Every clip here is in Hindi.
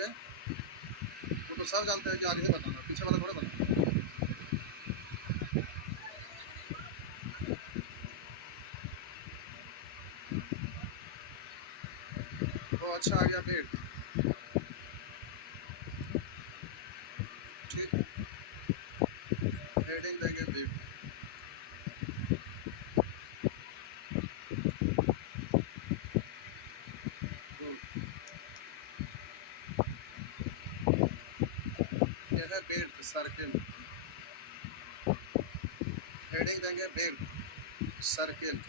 आगे, वो तो सब जानते हैं कि आगे ही बताना, पीछे वाला थोड़ा बताना। तो अच्छा आ गया बेट, ठीक है, हेडिंग देंगे बेट। ये है बेट सर्किल, हेडिंग देंगे बेट सर्किल,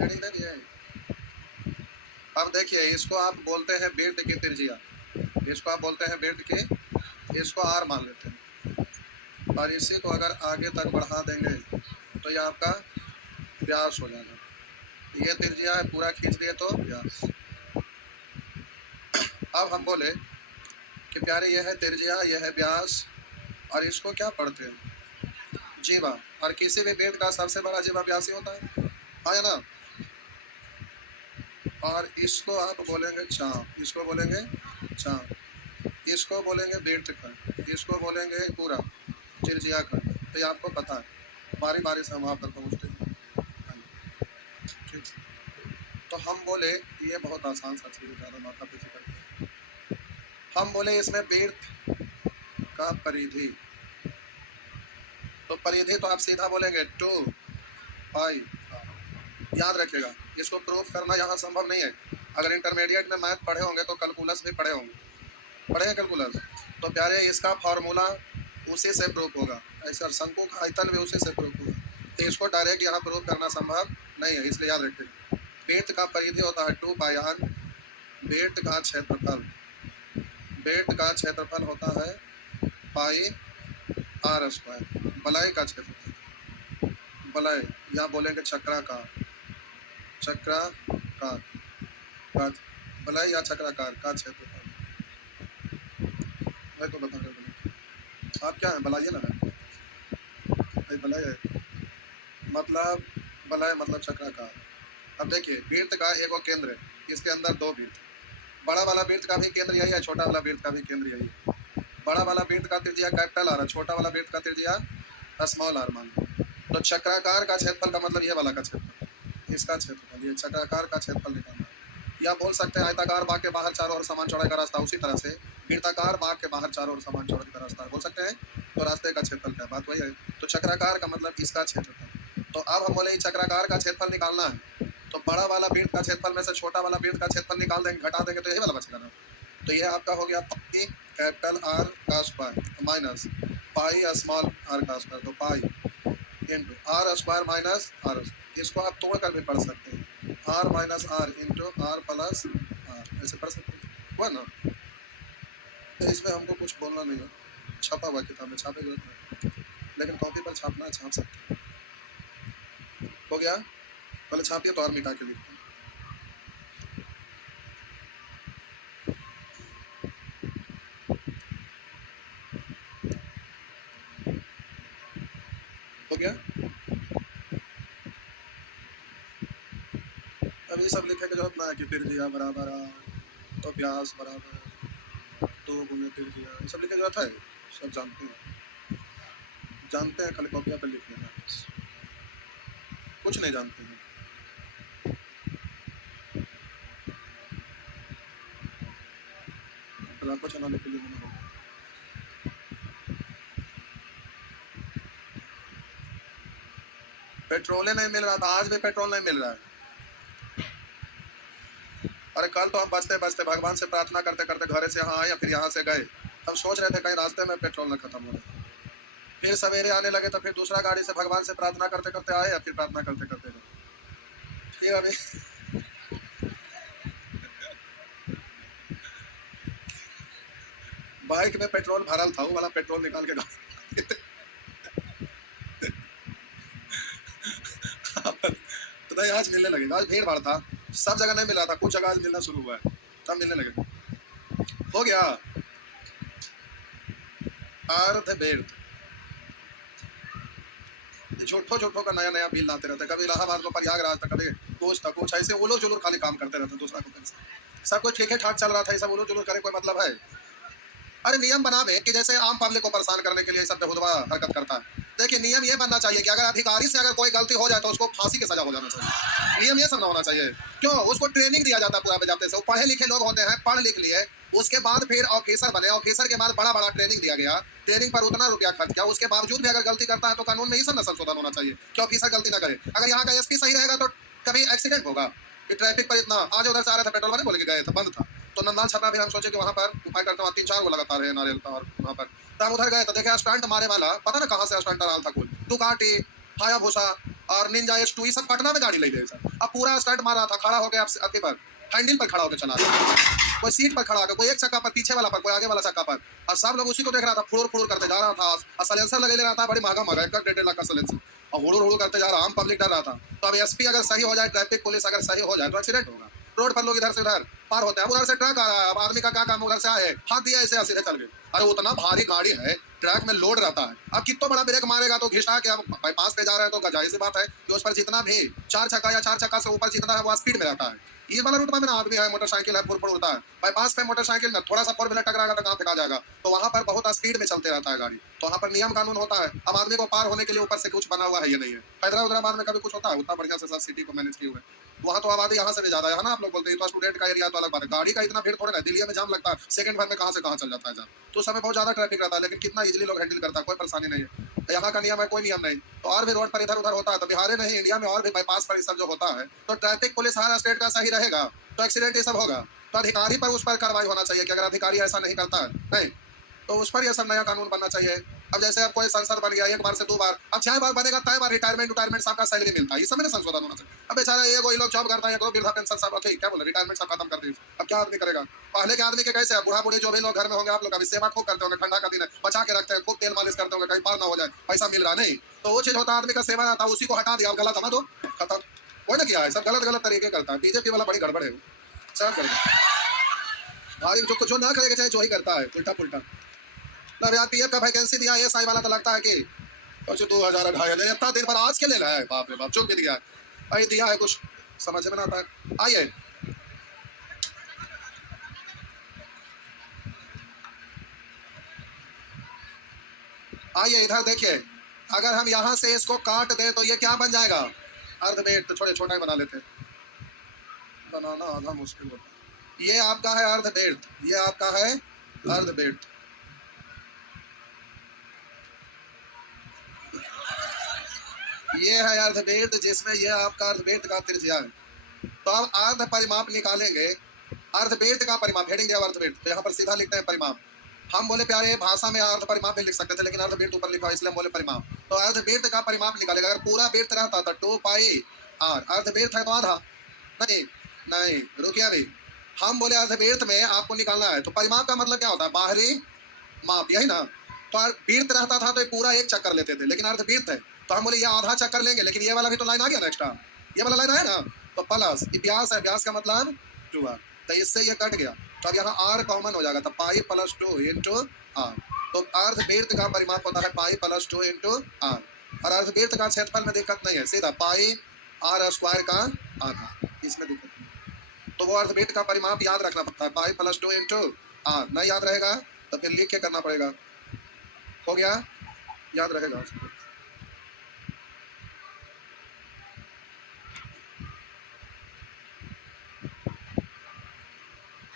हेडिंग दे दिया है। अब देखिए इसको आप बोलते हैं बेट की त्रिज्या, इसको आप बोलते हैं बेट की, इसको आर मान लेते हैं, और इसी को अगर आगे तक बढ़ा देंगे तो ये आपका व्यास हो जाएगा। ये त्रिज्या है, पूरा खींच दिए तो व्यास। अब हम बोले कि प्यारे ये है त्रिज्या, ये है व्यास, और इसको क्या पढ़ते हैं, जीवा, और किसी भी बेट का सबसे बड़ा जीवा व्यास ही होता है ना। और इसको आप बोलेंगे चाप, इसको बोलेंगे चाप, इसको बोलेंगे बेट खंड, इसको बोलेंगे पूरा त्रिज्या खंड। तो ये आपको पता है, बारी बारी से हम वहाँ पर पहुँचते हैं, ठीक। तो हम बोले ये बहुत आसान सा चीज़, ज़्यादा माथा पीछे करते हैं। हम बोले इसमें बेट का परिधि, तो परिधि तो आप सीधा बोलेंगे 2 पाई। याद रखिएगा, इसको प्रूफ करना यहाँ संभव नहीं है। अगर इंटरमीडिएट में मैथ पढ़े होंगे तो कैलकुलस भी पढ़े होंगे, पढ़े हैं कैलकुलस, तो प्यारे इसका फॉर्मूला उसी से प्रूफ होगा, ऐसा शंकु का आयतन भी उसी से प्रूफ होगा। तो इसको डायरेक्ट यहाँ प्रूफ करना संभव नहीं है, इसलिए याद रखिएगा बेट का परिधि होता है 2 पाई आर, बेट का क्षेत्रफल, बेट का क्षेत्रफल होता है पाई आर स्क्वायर, बलाई का क्षेत्रफल, बलाई या बोलेंगे चक्राकार, चक्राकार का बलाई या चक्राकार का क्षेत्रफल। मैं तो बता रहा आप क्या है, बलाइए ना है, बलाई है मतलब, बलाई मतलब चक्राकार। अब देखिए वृत्त का एक केंद्र है, इसके अंदर 2 वृत्त, बड़ा वाला वृत्त का भी केंद्र यही है, छोटा वाला वृत्त का भी केंद्र यही है। बड़ा वाला वृत्त का त्रिज्या कैपिटल आर है, छोटा वाला वृत्त का त्रिज्या स्मॉल आर मान लो। तो चक्राकार का क्षेत्रफल का मतलब ये वाला का क्षेत्रफल, इसका क्षेत्रफल, ये चक्राकार का क्षेत्रफल निकालना। या बोल सकते हैं आयताकार बाग के बाहर चारों ओर समान चौड़ाई का रास्ता, उसी तरह से वृत्ताकार बाग के बाहर चारों ओर समान चौड़ाई का रास्ता बोल सकते हैं। तो रास्ते का क्षेत्रफल क्या, बात वही है। तो चक्राकार का मतलब इसका क्षेत्रफल। तो अब हम बोले चक्राकार का क्षेत्रफल निकालना है, तो बड़ा वाला वृत्त का क्षेत्रफल में से छोटा वाला वृत्त का क्षेत्रफल निकाल देंगे, घटा देंगे, तो यही वाला बचेगा ना। तो ये आपका हो गया पाई कैपिटल आर का square minus pi small r का स्क्वायर, तो pi into R square minus R, इसको आप तोड़ कर भी पढ़ सकते हैं, R minus R into R plus R, ऐसे पढ़ सकते हैं, हुआ ना। तो इसमें हमको कुछ बोलना नहीं है, छपा हुआ किताब में छापे जरूरत नहीं, लेकिन कॉपी पर छापना छाप सकते हैं। हो गया, पहले छापिए तो और मिटा के लिखते हैं। हो गया, अब ये सब लिखे की जरूरत ना है कि त्रिज्या बराबर तो व्यास बराबर 2 गुने त्रिज्या, ये सब लिखे जरूरत है, सब जानते हैं, जानते हैं, खाली कॉपिया पर लिख लेना, कुछ नहीं जानते हैं। आपको चलाने के लिए मना होगा। पेट्रोल नहीं मिल रहा था, आज भी पेट्रोल नहीं मिल रहा है। अरे कल तो हम बचते बचते भगवान से प्रार्थना करते करते घरे से यहाँ आए या फिर यहाँ से गए, हम सोच रहे थे कहीं रास्ते में पेट्रोल न खत्म हो जाए। फिर सवेरे आने लगे तो फिर दूसरा गाड़ी से भगवान से प्रार्थना करते करते आए या फिर प्रार्थना करते करते गए। फिर अभी बाइक में पेट्रोल भरल था, वो वाला पेट्रोल निकाल के तो नहीं, आज मिलने लगेगा, आज भीड़ भाड़ था, सब जगह नहीं मिल रहा था, कुछ जगह आज मिलना शुरू हुआ है, तब मिलने लगे। हो गया अर्ध बेर्थ, झूठो झूठो का नया नया बिल लाते रहते, कभी इलाहाबाद को प्रयागराज तक, कभी कुछ था कुछ, ऐसे उलो जुलो खाली काम करते रहते दूसरा को पैसा। सब कुछ ठीक ठाक चल रहा था, ये सब उलूल जुलूल करे कोई मतलब है? अरे नियम बनावे कि जैसे आम पब्लिक को परेशान करने के लिए सब बेहुदवा हरकत करता है। देखिए नियम ये बनना चाहिए कि अगर अधिकारी से अगर कोई गलती हो जाए तो उसको फांसी की सजा हो जाना चाहिए। नियम ये सब ना होना चाहिए। क्यों? उसको ट्रेनिंग दिया जाता है पूरा बजाते से। वो पढ़े लिखे लोग होते हैं, पढ़ लिख लिए, उसके बाद फिर ऑफिसर बने, ऑफिसर के बाद बड़ा बड़ा ट्रेनिंग दिया गया, ट्रेनिंग पर उतना रुपया खर्च किया, उसके बावजूद भी अगर गलती करता है तो कानून में ये सब ना संशोधन होना चाहिए कि ऑफिसर गलती ना करे। अगर यहाँ का एसपी सही रहेगा तो कभी एक्सीडेंट होगा कि ट्रैफिक पर इतना आज उधर से आ रहा था, पेट्रोल वाले बोले कि गए थे, बंद था, तो नंदाल छपरा भी हम सोचे कि वहाँ पर उपाय करते वहाँ 3-4 वो लगातार है नारियल था, और वहाँ पर तो हम उधर गए तो देखे स्टंट मारे वाला पता ना कहाँ से स्टंट डाल था, कोई दुकाटी, हायाबुसा और निंजा H2 ये सब पटना में गाड़ी ले गए सर। अब पूरा स्टंट मारा था, खड़ा हो गया अति पर हैंडल पर खड़ा होकर चला गया, कोई सीट पर खड़ा होकर, कोई एक चक्का पर पीछे वाला पर, कोई आगे वाला चक्का पर, और सब लोग उसी को देख रहा था, फुड़ुर फुड़ुर करते जा रहा था, और सलेंसर लगे ले रहा था, बड़ी महंगा महंगा 1.5 लाख का सलेंसर, और हुड़ुर हुड़ुर करते जा रहा, आम पब्लिक डर रहा था। तो अब एसपी अगर सही हो जाए, ट्रैफिक पुलिस अगर सही हो जाए तो एक्सीडेंट होगा। रोड पर लोग इधर से उधर पार होते हैं, उधर से ट्रक आ रहा है, अब आदमी का क्या काम, उधर से आए हाथ दिया ऐसे सीधे चल गए। अरे उतना भारी गाड़ी है, ट्रैक में लोड रहता है, अब कितना बड़ा ब्रेक मारेगा तो घिसटा के, अब बाईपास पे जा रहे हैं तो जाहिर सी बात है कि उस पर जितना भी 4 चक्का या 4 चक्का से ऊपर जितना है वो स्पीड में रहता है। ये वाला रूट में ना आदमी है, मोटरसाइकिल है, फुर उड़ता है, बाईपास पे मोटरसाइकिल में थोड़ा सा 4 व्हीलर टकराएगा तो कहाँ फेंका जाएगा, तो वहाँ पर बहुत स्पीड में चलते रहता है गाड़ी, तो वहाँ पर नियम कानून होता है। अब आदमी को पार होने के लिए ऊपर से कुछ बना हुआ है, ये नहीं है। हैदराबाद में कभी कुछ होता है उतना बढ़िया से सब सिटी को मैनेज किए हुए, वहाँ तो आबादी यहाँ से भी ज्यादा है ना, आप लोग बोलते हैं तो स्टूडेंट का एरिया तो अलग बात है, गाड़ी का इतना भीड़ थोड़ा ना, दिल्ली में जाम लगता है, सेकंड भर में कहाँ से कहाँ चल जाता है जाम, तो समय बहुत ज्यादा ट्रैफिक रहता है, लेकिन कितना इजीली लोग हैंडल करता है, कोई परेशानी नहीं है। यहाँ का नियम है, कोई नियम नहीं, तो और भी रोड पर इधर उधर होता है, तो बिहार नहीं इंडिया में और भी बाईपास पर सब जो होता है, तो ट्रैफिक पुलिस हर स्टेट का सही रहेगा तो एक्सीडेंट ये सब होगा, तो अधिकारी पर उस पर कार्रवाई होना चाहिए कि अगर अधिकारी ऐसा नहीं करता है नहीं तो उस पर यह सब नया कानून बनना चाहिए। अब जैसे अब कोई सांसद बन गया 1 बार से 2 बार, अब 6 बार बनेगा तय बार रिटायरमेंट सबका सैलरी मिलता है, इस समय संशोधन होना चाहिए। अब बेचारा ये कोई लोग जॉब करता है, वृद्धा पेंशन सब ठीक क्या बोले, रिटायरमेंट सब खत्म कर दी, अब क्या आदमी करेगा? पहले के आदमी के कैसे बूढ़ा बूढ़ी जो भी लोग घर में होंगे, आप लोग अभी सेवा खूब करते होंगे, ठंडा का दिन है बचा के रखते हैं, खूब तेल मालिश करते होंगे, कहीं पार ना हो जाए, पैसा मिल रहा नहीं, तो वो चीज होता है आदमी का सेवा रहता है, उसी को हटा दिया, गलत हटा दो खत्म, वही ना किया है, सब गलत गलत तरीके करता है, बीजेपी वाला बड़ी गड़बड़ है सब कर भाई, जो कुछ ना करेगा चाहे जो ही करता है उल्टा पुल्टा। मतलब यार पीएफ का वैकेंसी दिया है साई वाला, तो लगता है कि कुछ 2000 2,500 इतना दिन पर आज के ले रहा है, बाप रे बाप, चुप भी दिया है, अरे दिया है कुछ समझ में ना आता है। आइए आइए इधर देखिए, अगर हम यहाँ से इसको काट दें तो ये क्या बन जाएगा, अर्धवेट, तो छोटे छोटा ही बना लेते हैं, बनाना आधा मुश्किल होता है। ये आपका है अर्धवेट, ये आपका है अर्धवेट, ये है अर्धवेट, जिसमें ये आपका अर्धवेट का त्रिज्या है। तो अब अर्ध परिमाप निकालेंगे, अर्धवेट का परिमाप, हेडिंग दिया अर्धवेट, तो यहाँ पर सीधा लिखते हैं परिमाप। हम बोले प्यारे भाषा में अर्ध परिमाप भी लिख सकते थे, लेकिन अर्धवेट ऊपर लिखा है इसलिए हम बोले परिमाप। तो अर्धवेट का परिमाप निकालेगा, अगर पूरा वेट रहता तो 2 पाई आर, अर्धवेट है तो आधा नहीं, नहीं रुकिए अभी, हम बोले अर्धवेट में आपको निकालना है, तो परिमाप का मतलब क्या होता है, बाहरी माप, यही ना। तो वृत्त रहता था तो ये पूरा एक चक्कर लेते थे, लेकिन अर्धवृत्त है तो हम बोले ये आधा चक्कर लेंगे, लेकिन ये वाला भी तो लाइन आ गया ना एक्स्ट्रा, ये वाला लाइन है ना, तो प्लस व्यास है, व्यास का मतलब 2r, तो इससे ये कट गया, तो अब यहाँ r कॉमन हो जाएगा, तो पाई प्लस 2 इंटू आर, तो अर्धवृत्त का परिमाप होता है पाई प्लस 2 इंटू आर, और अर्धवृत्त का क्षेत्रफल में दिक्कत नहीं है, सीधा पाई r स्क्वायर का आधा, इसमें दिक्कत नहीं। तो वो अर्धवृत्त का परिमाप याद रखना पड़ता है, पाई प्लस 2 इंटू आर, नहीं याद रहेगा तो फिर लिख के करना पड़ेगा। हो गया, याद रहेगा।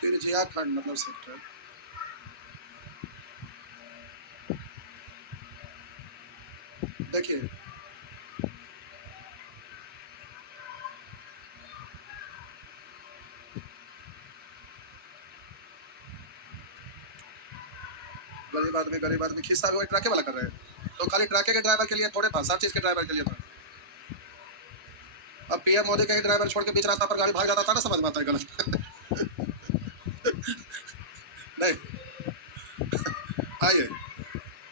त्रिज्या खंड मतलब सेक्टर, देखिए गरीब आदमी खिस्सा भी वही ट्रके वाला कर रहे हैं, तो खाली ट्रके के ड्राइवर के लिए थोड़े था, सब चीज के ड्राइवर के लिए था। अब पीएम मोदी का ही ड्राइवर छोड़ के बीच रास्ता पर गाड़ी भाग जाता था ना, समझ में आता है गलत नहीं। आइए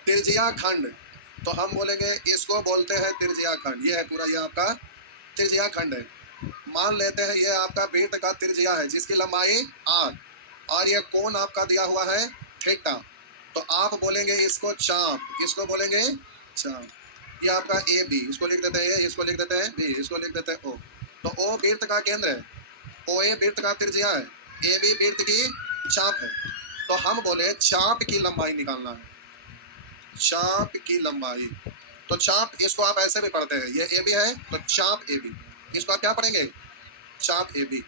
त्रिज्या खंड, तो हम बोलेंगे इसको बोलते हैं त्रिज्या खंड, ये है पूरा, ये आपका त्रिज्या खंड है। मान लेते हैं ये आपका वृत्त का त्रिज्या है जिसकी लंबाई r, और ये कोण आपका दिया हुआ है थीटा, तो आप बोलेंगे इसको चाप, इसको बोलेंगे चाप, ये आपका ए बी, इसको लिख देते हैं, इसको लिख देते हैं बी, इसको लिख देते हैं ओ, तो ओ वृत्त का केंद्र है, ओ ए वृत्त का त्रिज्या है, ए बी वृत्त की चाप है, तो हम बोले चाप की लंबाई निकालना है, चाप की लंबाई। तो चाप इसको आप ऐसे भी पढ़ते हैं, ये ए बी है तो चाप ए बी, इसको आप क्या पढ़ेंगे, चाप ए बी।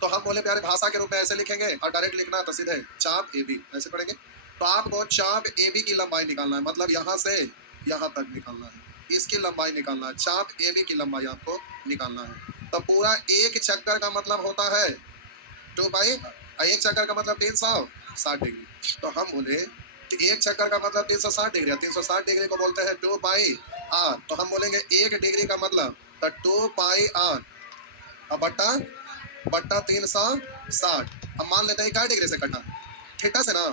तो हम बोले प्यारे भाषा के रूप में ऐसे लिखेंगे और डायरेक्ट लिखना है तो सीधे चाप ए बी ऐसे पढ़ेंगे। तो आपको चाप ए बी की लंबाई निकालना है, मतलब यहाँ से यहाँ तक निकालना है, इसकी लंबाई निकालना है, चाप ए बी की लंबाई आपको निकालना है। तो पूरा एक चक्कर का मतलब होता है 2 पाई, एक चक्कर का मतलब 360 डिग्री। तो हम बोले कि एक चक्कर का मतलब 360 डिग्री है, 360 डिग्री को बोलते हैं 2 पाई आर। तो हम बोलेंगे 1 डिग्री का मतलब तो 2 पाई आर अब बट्टा बट्टा 360। अब मान लेते हैं क्या डिग्री से कटा, थीटा से ना,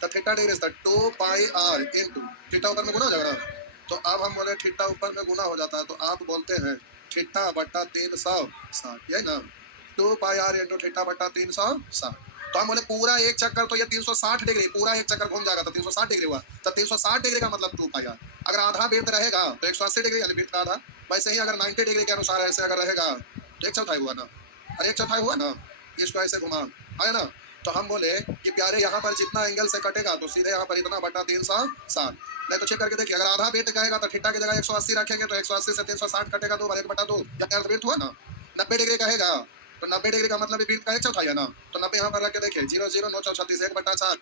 तो थीटा डिग्री से 2 पाई आर इंटू थीटा ऊपर में गुना हो जाएगा ना। तो अब हम बोले थीटा ऊपर में गुना हो जाता है, तो आप बोलते हैं थीटा बट्टा 360, यही ना, 2 पाई आर इंटू थीटा बट्टा 360। तो हम बोले पूरा एक चक्कर तो ये 360 डिग्री, पूरा एक चक्कर घूम जाएगा तो 360 डिग्री हुआ, तो 360 डिग्री का मतलब 2 पाई आर। अगर आधा वृत्त रहेगा तो 180 डिग्री यानी वृत्त का आधा। वैसे ही अगर 90 डिग्री के अनुसार ऐसे अगर रहेगा तो 1/4 हुआ ना, और 1/4 हुआ ना, इसको ऐसे घुमा है ना। तो हम बोले कि प्यारे यहाँ पर जितना एंगल से कटेगा तो सीधे यहाँ पर इतना बटा 360। नहीं तो चेक करके देखिए, अगर आधा वृत्त कहेगा तो थीटा की जगह 180 रखेंगे तो 180 से 360 कटेगा, 2/1/2 या वृत्त हुआ ना। 90 डिग्री कहेगा तो 90 डिग्री का मतलब वृत्त का 1/4 है ना, तो 90 यहाँ पर रख के देखिए 0 0 9 4 36 1/4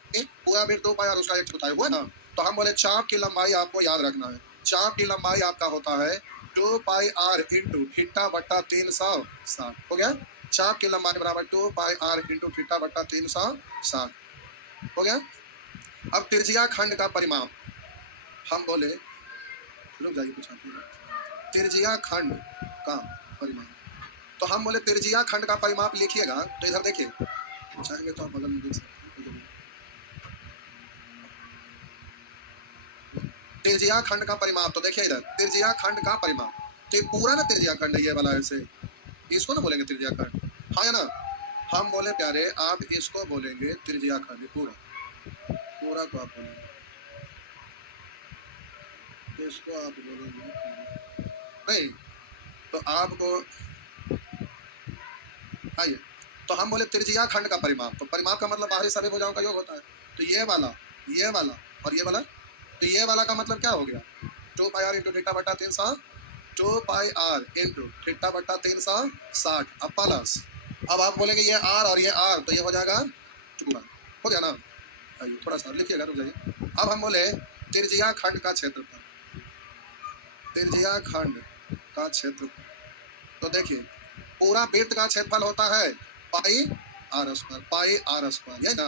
पूरा वृत्त 2 पाई और उसका 1/4 हुआ ना। तो हम बोले चाप की लंबाई आपको याद रखना है, चाप की लंबाई आपका होता है 2 पाई आर इंटू थीटा बट्टा 360 हो गया। चाप की लंबाई बराबर 2 पाई आर इंटू थीटा बट्टा 360 हो गया। अब त्रिज्या खंड का परिमाप हम बोले, रुक जाइए कुछ आती है, त्रिज्या खंड का परिमाप। तो हम बोले त्रिज्या खंड का परिमाप लिखिएगा तो इधर देखिए, चाहेंगे तो आप बगल में देख सकते हैं, त्रिज्या खंड का परिमाप। तो देखिए इधर त्रिज्या खंड का परिमाप, तो ये पूरा ना त्रिज्या खंड ये वाला ऐसे, इसको ना बोलेंगे त्रिज्या खंड, हाँ या ना। हम बोले प्यारे आप इसको बोलेंगे त्रिज्या खंड, पूरा पूरा को आप बोलेंगे, इसको आप बोलेंगे नहीं, तो आपको आइए। तो हम बोले त्रिज्या खंड का परिमाप, तो परिमाप का मतलब बाहरी सभी भुजाओं का योग होता है। तो ये वाला और ये वाला, तो ये वाला का मतलब क्या हो गया, 2 पाई आर इंटू थीटा बट्टा 360, 2 पाई आर इंटू थीटा बट्टा 360 अब प्लस, अब आप बोलेंगे ये आर और ये आर तो ये हो जाएगा 2 हो गया ना। आइए थोड़ा सा लिखिएगा, रुक जाइए। अब हम बोले त्रिज्या खंड का क्षेत्रफल, त्रिज्या खंड का क्षेत्रफल, तो देखिए पूरा वृत्त का क्षेत्रफल होता है pi r square, pi r square, यही ना,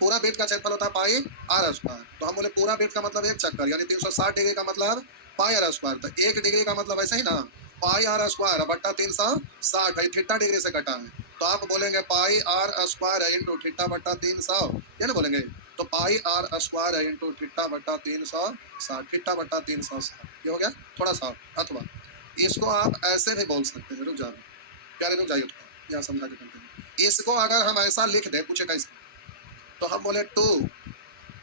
पूरा वृत्त का क्षेत्रफल होता है पाई आर स्क्वायर। तो हम बोले पूरा वृत्त का मतलब एक चक्कर यानी 360 डिग्री का मतलब पाई आर स्क्वायर, तो 1 डिग्री का मतलब ऐसा ही ना, पाई आर स्क्वायर बट्टा 360 है, थीटा डिग्री से कटा है, तो आप बोलेंगे पाई आर स्क्वायर इंटू थीटा बट्टा 300, ये ना बोलेंगे। तो पाई आर स्क्वायर इंटू थीटा बट्टा 360, थीटा बट्टा 360 ये हो गया थोड़ा सा। अथवा इसको आप ऐसे भी बोल सकते हैं, रुक जाओ प्यारे, रुक जाइए थोड़ा यहाँ समझा के करते हैं। इसको अगर हम ऐसा लिख दें, पूछे कैसे, तो हम बोले 2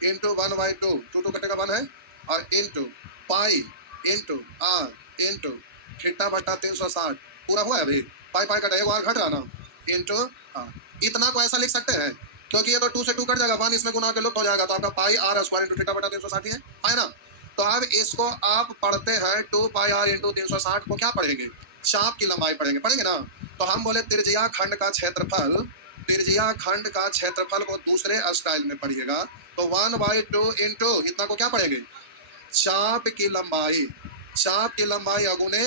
इंटू 1/2, 2 कटेगा 1 है, और into pi into R into theta बट्टा 360 पूरा हुआ है अभी, पाई पाई कटा एक और घट रहा ना, इंटू आर। इतना को ऐसा लिख सकते हैं क्योंकि ये तो 2 से 2 कट जाएगा, 1 इसमें गुना के लुप्त हो जाएगा, तो आपका पाई आर स्क्वायर इंटू थीटा बट्टा 360 है ना। तो अब इसको आप पढ़ते हैं 2 पाई आर इंटू 360 को क्या पढ़ेंगे, चाप की लंबाई पढ़ेंगे, पढ़ेंगे ना। तो हम बोले त्रिज्या खंड का क्षेत्रफल, त्रिज्या खंड का क्षेत्रफल को दूसरे स्टाइल में पढ़िएगा, तो 1/2 इंटू इतना को क्या पढ़ेंगे, चाप की लंबाई, चाप की लंबाई अगुने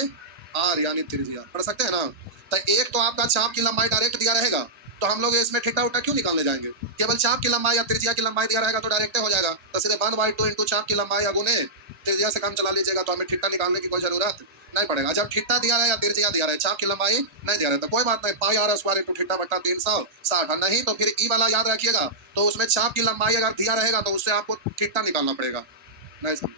आर यानी त्रिज्या, पढ़ सकते हैं ना। तो एक तो आपका चाप की लंबाई डायरेक्ट दिया रहेगा, तो हम लोग इसमें थीटा उठा क्यों निकालने जाएंगे, केवल चाप की लंबाई या त्रिज्या की लंबाई दिया रहेगा तो डायरेक्ट हो जाएगा, तो सीधे 1/2 इंटू चाप की लंबाई अगुने त्रिज्या से काम चला लीजिएगा, तो हमें थीटा निकालने की कोई जरूरत नहीं पड़ेगा। जब थीटा दिया रहे या त्रिज्या दिया रहे, चाप की लंबाई नहीं दिया रहे, तो कोई बात नहीं, पाई आर स्क्वायर इंटू थीटा बट्टा 360, नहीं तो फिर ई वाला याद रखिएगा, तो उसमें चाप की लंबाई अगर दिया रहेगा तो उससे आपको थीटा निकालना पड़ेगा। नहीं समझ,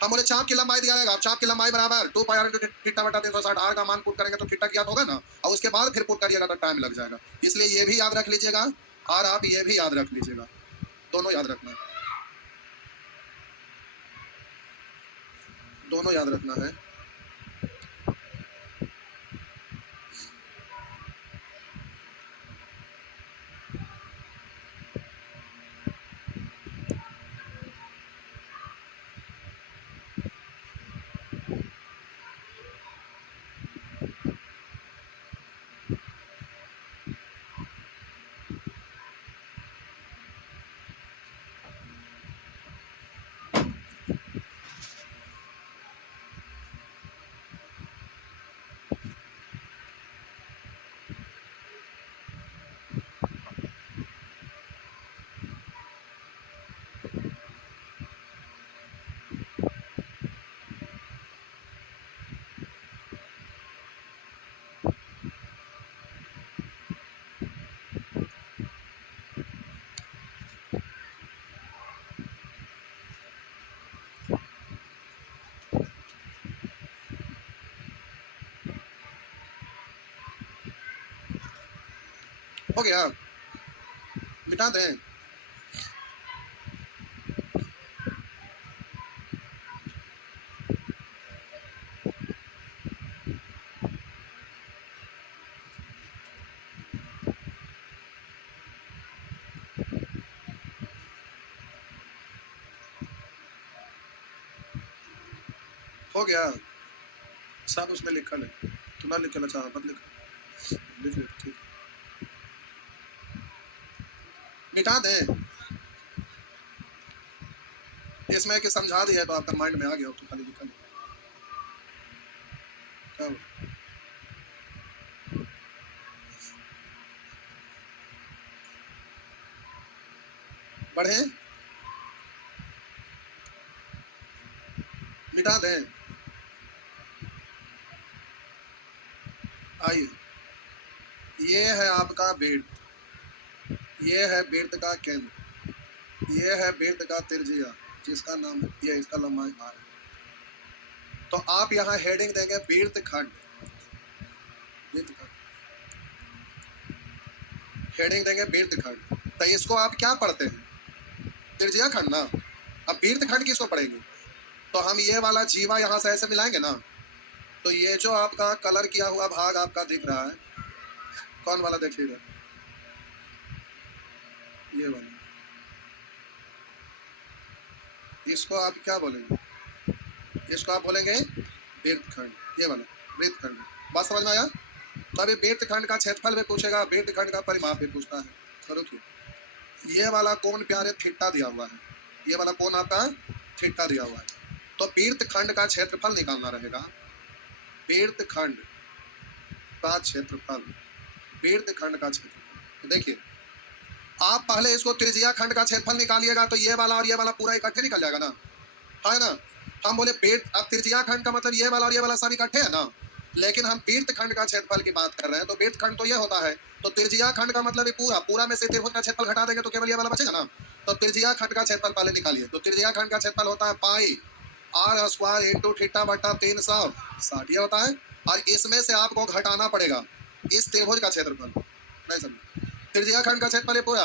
हम बोले चाप की लंबाई दिया रहेगा, चाप की लंबाई बराबर 2 पाई आर इंटू थीटा बट्टा 360, आर का मान पुट करेंगे तो थीटा ज्ञात होगा ना, और उसके बाद फिर पुट करिएगा तो टाइम लग जाएगा, इसलिए ये भी याद रख लीजिएगा और आप ये भी याद रख लीजिएगा, दोनों याद रखना है, दोनों याद रखना है। हो गया, मिटा दें। हो गया, सब उसमें लिखा है, तू ना लिखना चाह मत लिख, लिख ले ठीक, मिटा दें। इसमें कि समझा दिया तो आपका माइंड में आ गया तो खाली लिखा नहीं। क्या हुआ? बढ़े, मिटा दें। आइए, ये है आपका वृत्त, ये है वृत्त का केंद्र, ये है वृत्त का त्रिज्या जिसका नाम ये इसका लंबाई r है। तो आप यहाँ हेडिंग देंगे वृत्त खंड, वृत्त खंड, हेडिंग देंगे वृत्त खंड। तो इसको आप क्या पढ़ते हैं? त्रिज्या खंड ना। अब वृत्त खंड किसको पढ़ेंगे? तो हम ये वाला जीवा यहाँ से ऐसे मिलाएंगे ना, तो ये जो आपका कलर किया हुआ भाग आपका दिख रहा है, कौन वाला देखिएगा, ये वाला, इसको आप क्या बोलेंगे? इसको आप बोलेंगे वृत्त खंड, ये वाला वृत्त खंड। बात समझ में आया? तो अभी वृत्त खंड का क्षेत्रफल भी पूछेगा, वृत्त खंड का परिमाप भी पूछता है। तो रुकिए, ये वाला कोण प्यारे थीटा दिया हुआ है, ये वाला कोण आपका थीटा दिया हुआ है। तो वृत्त खंड का क्षेत्रफल निकालना रहेगा, वृत्त खंड का क्षेत्रफल, वृत्त खंड का क्षेत्रफल। तो देखिए, आप पहले इसको त्रिज्या खंड का क्षेत्रफल निकालिएगा तो ये वाला और ये वाला पूरा इकट्ठे निकल जाएगा ना, है ना। हम बोले वृत्त, अब त्रिज्या खंड का मतलब ये वाला और ये वाला सब इकट्ठे है ना, लेकिन हम वृत्त खंड का क्षेत्रफल की बात कर रहे हैं। तो वृत्त खंड तो ये होता है, तो त्रिज्या खंड का मतलब पूरा, पूरा में से त्रिभुज का क्षेत्रफल घटा देंगे तो केवल ये वाला बचेगा ना। तो त्रिज्या खंड का क्षेत्रफल पहले निकालिए। तो त्रिज्या खंड का क्षेत्रफल होता है पाई r स्क्वायर इंटू थीटा बटा 360, ये होता है। और इसमें से आपको घटाना पड़ेगा इस त्रिभुज का क्षेत्रफल, नहीं समझ, त्रिज्या खंड का क्षेत्रफल है पूरा,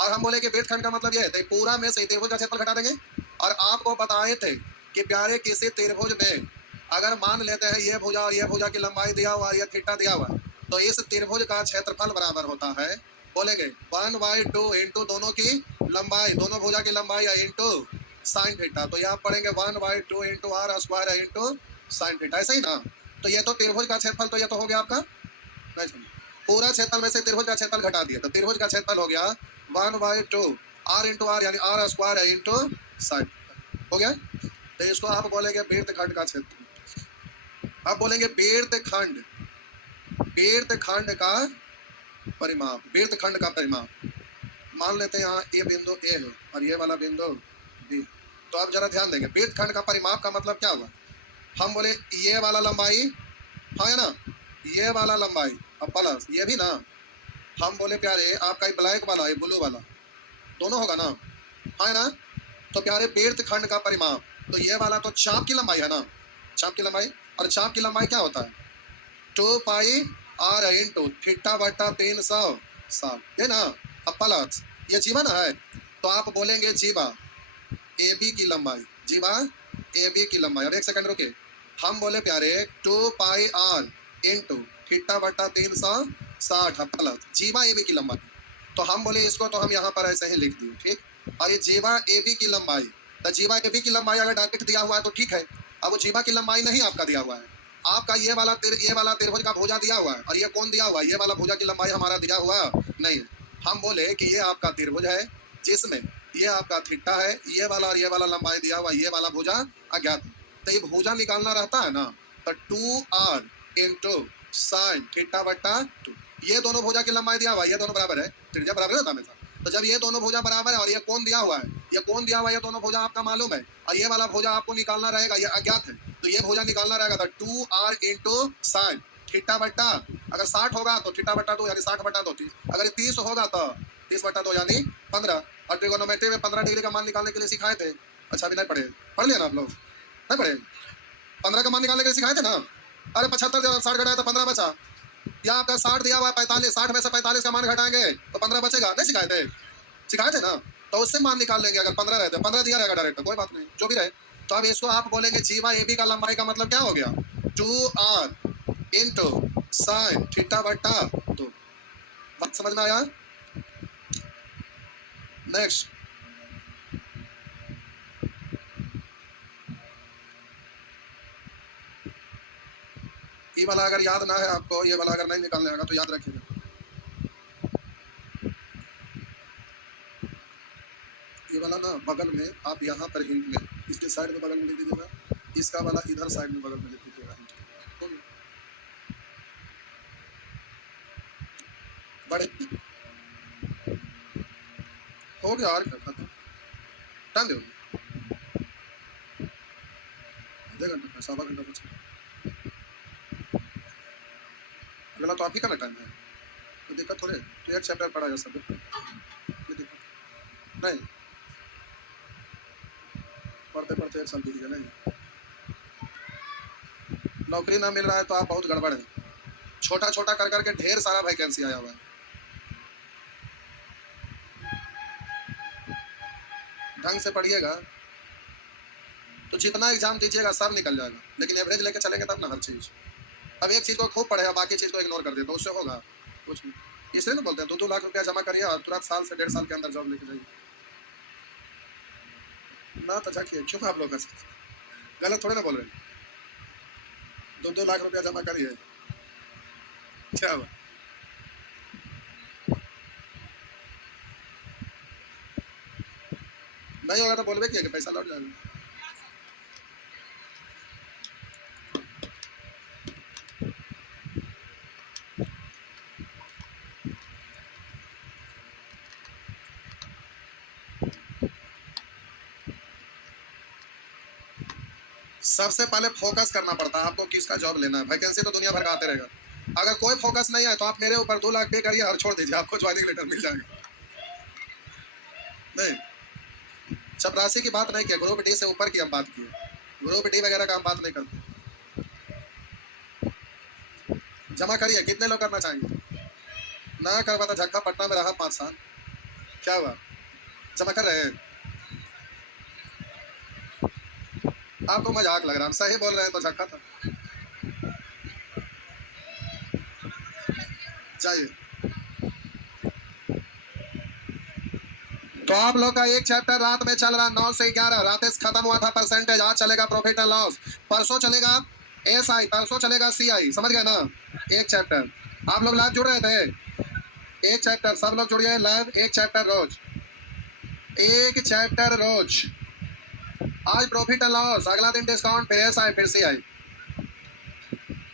और हम बोले कि वृत्त खंड का मतलब ये है, तो पूरा में से त्रिभुज का क्षेत्रफल घटा देंगे। और आपको बताए थे कि प्यारे किसी त्रिभुज में अगर मान लेते हैं ये भुजा और ये भुजा की लंबाई दिया हुआ और ये थीटा दिया हुआ, तो इस त्रिभुज का क्षेत्रफल बराबर होता है, बोलेंगे 1/2 इंटू दोनों की लंबाई, दोनों भुजा की लंबाई इंटू साइन थीटा। तो यहाँ पढ़ेंगे 1/2 into r square into sine theta, ऐसा ही ना। तो ये तो त्रिभुज का क्षेत्रफल, तो ये तो हो गया आपका, नहीं समझ, पूरा क्षेत्रफल में से त्रिभुज का क्षेत्रफल घटा दिया, तो त्रिभुज का क्षेत्रफल हो गया 1/2 r इंटू r यानी r स्क्वायर इंटू साइन, हो गया। तो इसको आप बोलेंगे वृत्त खंड का क्षेत्र। अब बोलेंगे वृत्त खंड, वृत्त खंड का परिमाप, वृत्त खंड का परिमाप। मान लेते हैं यहाँ ये बिंदु ए है और ये वाला बिंदु बी। तो आप जरा ध्यान देंगे, वृत्त खंड का परिमाप का मतलब क्या हुआ? हम बोले ये वाला लंबाई, हाँ है ना, ये वाला लंबाई अब प्लस ये भी ना। हम बोले प्यारे आपका ब्लैक वाला, ये ब्लू वाला, दोनों होगा ना, हाँ है ना। तो प्यारे वृत्त खंड का परिमाप, तो ये वाला तो चाप की लंबाई है ना, चाप की लंबाई, और चाप की लंबाई क्या होता है? 2 पाई r इंटू थीटा बटा 360, है ना। अब प्लस ये जीवा ना है, तो आप बोलेंगे जीवा ए बी की लंबाई, जीवा ए बी की लंबाई। अब एक सेकंड रुके, हम बोले प्यारे 2 पाई r इंटू थीटा बटा 360 प्लस जीवा ए बी की लंबाई। तो हम बोले इसको तो हम यहाँ पर ऐसे ही लिख दिए, ठीक। और ये जीवा ए बी की लंबाई, तो जीवा ए बी की लंबाई अगर डायरेक्ट दिया हुआ है तो ठीक है। अब वो जीवा की लंबाई नहीं आपका दिया हुआ है, आपका ये वाला त्रिभुज का भुजा दिया हुआ है, और ये कौन दिया हुआ है? ये वाला भुजा की लंबाई हमारा दिया हुआ नहीं है। हम बोले कि ये आपका त्रिभुज है जिसमें ये आपका थीटा है, ये वाला और ये वाला लंबाई दिया हुआ, ये वाला भुजा अज्ञात है। तो ये भुजा निकालना रहता है ना, तो 2r इंटू साइन थीटा बटा 2, ये दोनों भुजा की लंबाई दिया हुआ, ये दोनों बराबर है, त्रिज्या बराबर होता है हमेशा। तो जब ये दोनों भुजा बराबर है और ये कौन दिया हुआ है, ये कौन दिया हुआ है, ये दोनों भुजा आपका मालूम है, और ये वाला भुजा आपको निकालना रहेगा, ये अज्ञात है। तो ये भुजा निकालना रहेगा, तो 2r इंटू साइन थीटा बटा, अगर 60 होगा तो थीटा बटा 2 यानी 60 बटा 2, अगर 30 होगा तो 30 बटा 2 यानी 15। और ट्रिगोनोमेट्री में 15 डिग्री का मान निकालने के लिए सिखाए थे, अच्छा अभी नहीं पढ़े, पढ़ लिया ना आप लोग, नहीं पढ़े? 15 का मान निकालने के लिए सिखाए थे ना। अरे 75 60 घटाया तो 15 बचा, या आपका 60 दिया हुआ है 45, 60 में से 45 का मान घटाएंगे तो 15 बचेगा। नहीं सिखाए थे ना, तो उससे मान निकाल लेंगे। अगर 15 रहते 15 दिया रहेगा डायरेक्ट, कोई बात नहीं जो भी रहे। तो अब इसको आप बोलेंगे जीवा ए बी का लंबाई का मतलब क्या हो गया, 2r इंटू साइन थीटा बटा 2। बात समझ में आया? नेक्स्ट, ये वाला अगर याद ना है आपको, ये वाला अगर नहीं निकालने आएगा तो याद रखिएगा। ये वाला ना बगल में आप यहाँ पर हिंट में इसके साइड में बगल में लिख दीजिएगा, इसका वाला इधर साइड में बगल में लिख दीजिएगा हिंट। बड़े हो गया और क्या खत्म, टाइम दो 2 घंटे का, 1.25 घंटा बचा। अगला तो आप ही का ना टाइम है, तो दिक्कत थोड़े, तो एक चैप्टर पढ़ा जा सब, कोई दिक्कत नहीं, पढ़ते पढ़ते एक साल बीत गया। नहीं, नौकरी ना मिल रहा है तो आप बहुत गड़बड़ है। छोटा छोटा कर करके ढेर सारा वैकेंसी आया हुआ है। ढंग से पढ़िएगा तो जितना एग्जाम दीजिएगा सब निकल जाएगा, लेकिन एवरेज लेके चलेंगे तब ना हर चीज। अब एक चीज को खूब पढ़ेगा, बाकी चीज को इग्नोर कर दे तो उससे होगा कुछ नहीं। इसलिए ना बोलते हैं 2-2 लाख रुपया जमा करिए और तुरंत साल से 1.5 साल के अंदर जॉब लेके जाइए ना। तो जाके क्यों आप लोग गलत थोड़े ना बोल रहे हैं। 2-2 लाख रुपया जमा करिए, क्या हुआ? नहीं होगा तो बोलबे किया कि पैसा लौट जाएगा। सबसे पहले फोकस करना पड़ता है आपको किसका जॉब लेना है। वैकेंसी तो दुनिया भर का आते रहेगा, अगर कोई फोकस नहीं है तो आप मेरे ऊपर 2 लाख पे करिए और छोड़ दीजिए, आपको ज्वाइनिंग लेटर मिल जाएगा। नहीं, चपरासी की बात नहीं किया, ग्रुप डी से ऊपर की हम बात किए, ग्रुप डी वगैरह का हम बात नहीं करते। जमा करिए, कितने लोग करना चाहेंगे? ना करवा तो झक्का पटना में रहा 5 साल, क्या हुआ? जमा कर रहे हैं? आपको मजाक लग रहा है, हम सही बोल रहे हैं तो झक्का था। जाइए, तो आप लोग का एक चैप्टर रात में चल रहा 9 से 11, रात खत्म हुआ था परसेंटेज, आज चलेगा प्रॉफिट एंड लॉस, परसों चलेगा SI, परसों चलेगा CI, समझ गए ना? एक चैप्टर आप लोग लाइव जुड़ रहे थे, एक चैप्टर सब लोग जुड़िए लाइव, एक चैप्टर रोज, एक चैप्टर रोज। आज प्रॉफिट एंड लॉस, अगला दिन डिस्काउंट, फिर SI, फिर CI।